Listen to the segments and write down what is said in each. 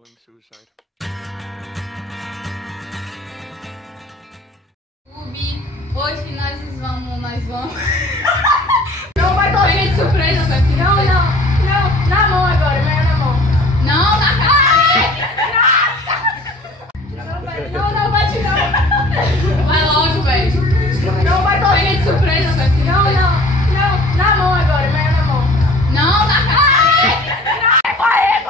following suicide. Hoje nós vamos. Não vai correr de surpresa, vai filhar. Não, na mão agora, melhor na mão. Não, na cara. Não, bate não. Vai logo, velho. Não vai correr de surpresa, vai filhar. Não, na mão agora, melhor na mão. Não, na cara. É correr,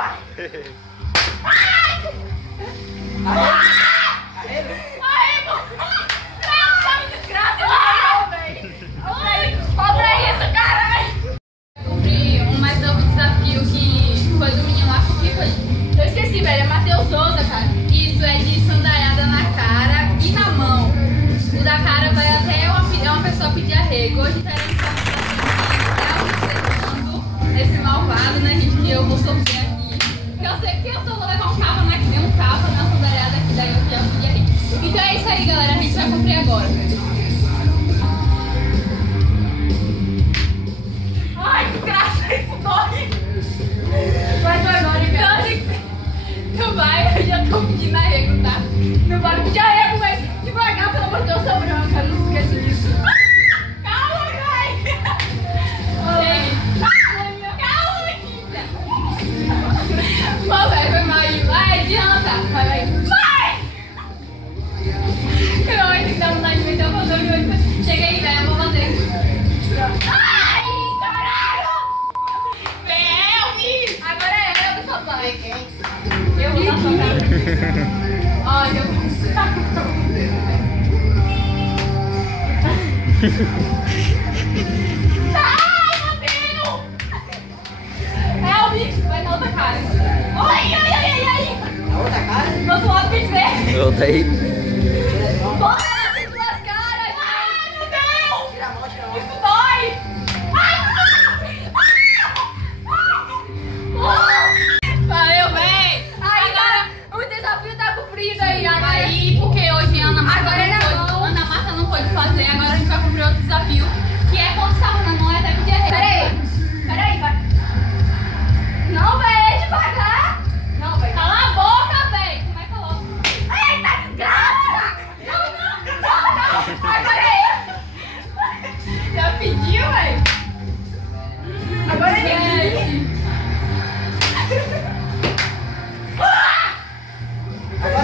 hoje teremos esse malvado, né, gente? Que eu vou sofrer aqui. Porque eu sei que eu só vou levar um cava, né? Que nem um cava na sandália que daí eu já fui aqui. Então é isso aí, galera. A gente vai cumprir agora. Ai, desgraça, isso dói. Vai agora, então, não vai, eu já tô pedindo arrego, tá? Não vai pedir arrego, mas devagar, pelo amor de Deus, eu sou branca, não esquece disso. Vai, adianta! Vai! Não, tem que dar vontade de meter o motor de hoje. Chega aí, velho, eu vou bater. Ai, caralho! Belmi! Agora é eu que sou pai. Eu vou dar sua cara. Olha, eu vou. Vai na outra cara. Ai. Na outra cara? Nosso lado tem que ver. Eu daí. Bora!